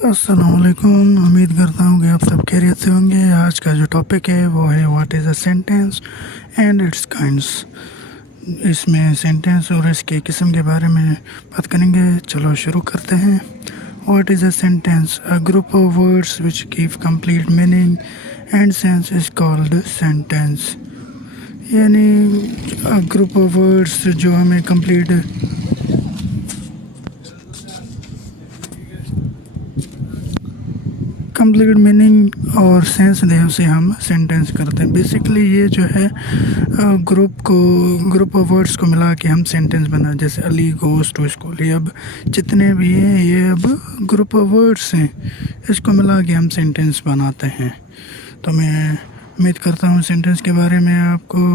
अस्सलामुअलैकुम। उम्मीद करता हूँ कि आप सब खैरियत से होंगे। आज का जो टॉपिक है वो है what is a sentence and it's kinds. इसमें सेंटेंस और इसके किस्म के बारे में बात करेंगे। चलो शुरू करते हैं। What is a sentence? A group of words which give complete meaning and sense is called sentence. यानी ग्रुप ऑफ वर्ड्स जो हमें कंप्लीट मीनिंग और सेंस दे उसे हम सेंटेंस करते हैं। बेसिकली ये जो है ग्रुप ऑफ वर्ड्स को मिला के हम सेंटेंस बना, जैसे अली गोज़ टू स्कूल। ये अब जितने भी हैं ये अब ग्रुप ऑफ वर्ड्स हैं, इसको मिला के हम सेंटेंस बनाते हैं। तो मैं उम्मीद करता हूँ सेंटेंस के बारे में आपको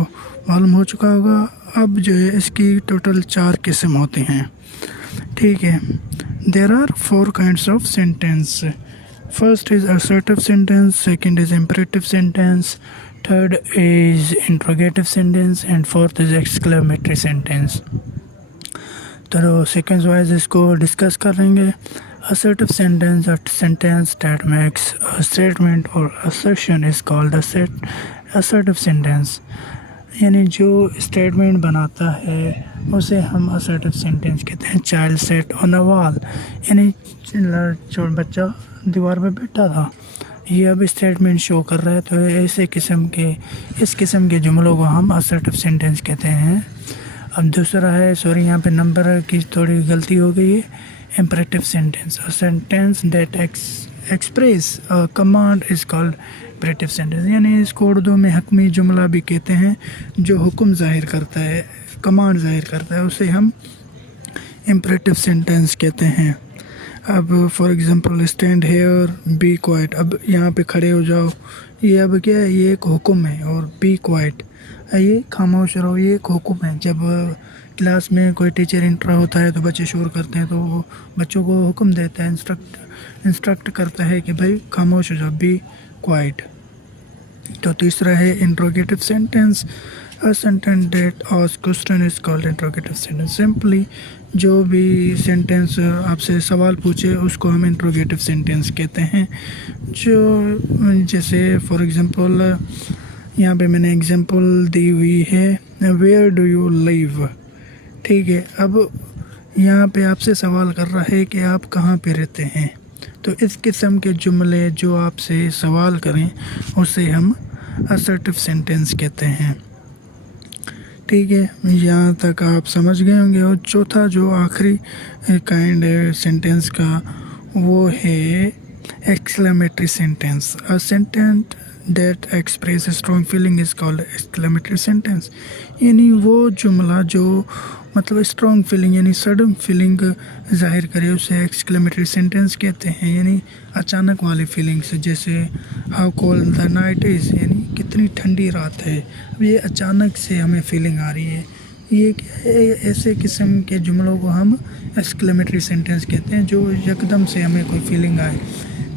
मालूम हो चुका होगा। अब जो है इसकी टोटल 4 किस्म होते हैं, ठीक है। There are 4 kinds of sentence. First is assertive sentence, second is imperative sentence, third is interrogative sentence and fourth is exclamatory sentence। तो sequence wise इसको डिस्कस करेंगे। Assertive sentence, a sentence that makes a statement or assertion is called assertive sentence। यानी जो statement बनाता है उसे हम assertive sentence कहते हैं। Child set on a wall, यानी जो बच्चा दीवार पे बैठा था, ये अब स्टेटमेंट शो कर रहा है। तो इस किस्म के जुमलों को हम असर्टिव सेंटेंस कहते हैं। अब दूसरा है, सॉरी यहाँ पे नंबर की थोड़ी गलती हो गई है, imperative sentence. A sentence that express a command is called imperative sentence. यानी इसको उर्दू में हकमी जुमला भी कहते हैं, जो हुक्म जाहिर करता है, कमांड जाहिर करता है, उसे हम इम्परेटिव सेंटेंस कहते हैं। अब for example stand here be quiet, अब यहाँ पे खड़े हो जाओ, ये अब क्या है, ये एक हुक्म है। और बी क्वाइट, ये खामोश रहो, ये एक हुक्म है। जब क्लास में कोई टीचर इंटर होता है तो बच्चे शोर करते हैं, तो वो बच्चों को हुक्म देता है, इंस्ट्रक्ट करता है कि भाई खामोश हो जाओ, बी क्वाइट। तो तीसरा है interrogative sentence. A sentence that asks question is called interrogative sentence. Simply जो भी सेंटेंस आपसे सवाल पूछे उसको हम इंट्रोगेटिव सेंटेंस कहते हैं। जो जैसे फॉर एग्ज़ाम्पल यहाँ पे मैंने एग्जांपल दी हुई है, वेयर डू यू लिव, ठीक है। अब यहाँ पे आपसे सवाल कर रहा है कि आप कहाँ पे रहते हैं। तो इस किस्म के जुमले जो आपसे सवाल करें उसे हम असर्टिव सेंटेंस कहते हैं, ठीक है। यहाँ तक आप समझ गए होंगे। और चौथा जो आखिरी काइंड है सेंटेंस का, वो है exclamatory sentence. A sentence that express strong feeling is called exclamatory sentence. यानी वो जुमला जो मतलब स्ट्रॉन्ग फीलिंग यानी सडन फीलिंग जाहिर करे उसे एक्सक्लेमेटरी सेंटेंस कहते हैं। यानी अचानक वाली फीलिंग्स, जैसे how cold the night is, यानी कितनी ठंडी रात है। अब ये अचानक से हमें फीलिंग आ रही है, ये क्या है, ऐसे किस्म के जुमलों को हम एक्सक्लेमेटरी सेंटेंस कहते हैं, जो यकदम से हमें कोई फीलिंग आए।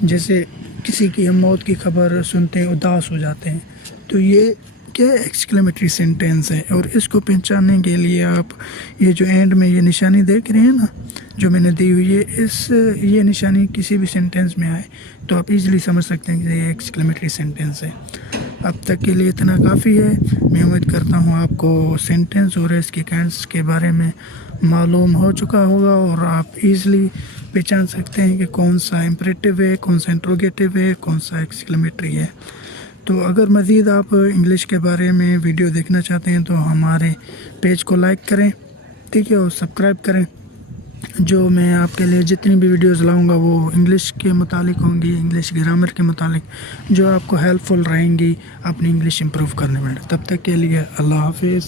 जैसे किसी की हम मौत की खबर सुनते हैं, उदास हो जाते हैं, तो ये क्या एक्सक्लेमेटरी सेंटेंस है। और इसको पहचानने के लिए आप ये जो एंड में ये निशानी देख रहे हैं ना, जो मैंने दी हुई है, ये निशानी किसी भी सेंटेंस में आए तो आप इजीली समझ सकते हैं कि ये एक्सक्लेमेटरी सेंटेंस है। अब तक के लिए इतना काफ़ी है। मैं उम्मीद करता हूँ आपको सेंटेंस और इसके काइंड्स के बारे में मालूम हो चुका होगा और आप इजीली पहचान सकते हैं कि कौन सा इम्परेटिव है, कौन सा इंट्रोगेटिव है, कौन सा एक्सक्लेमेटरी है। तो अगर मज़ीद आप इंग्लिश के बारे में वीडियो देखना चाहते हैं तो हमारे पेज को लाइक करें, ठीक है, और सब्सक्राइब करें। जो मैं आपके लिए जितनी भी वीडियोज़ लाऊंगा वो इंग्लिश के मुतालिक होंगी, इंग्लिश ग्रामर के मुतालिक, जो आपको हेल्पफुल रहेंगी अपनी इंग्लिश इम्प्रूव करने में। तब तक के लिए अल्लाह हाफिज़।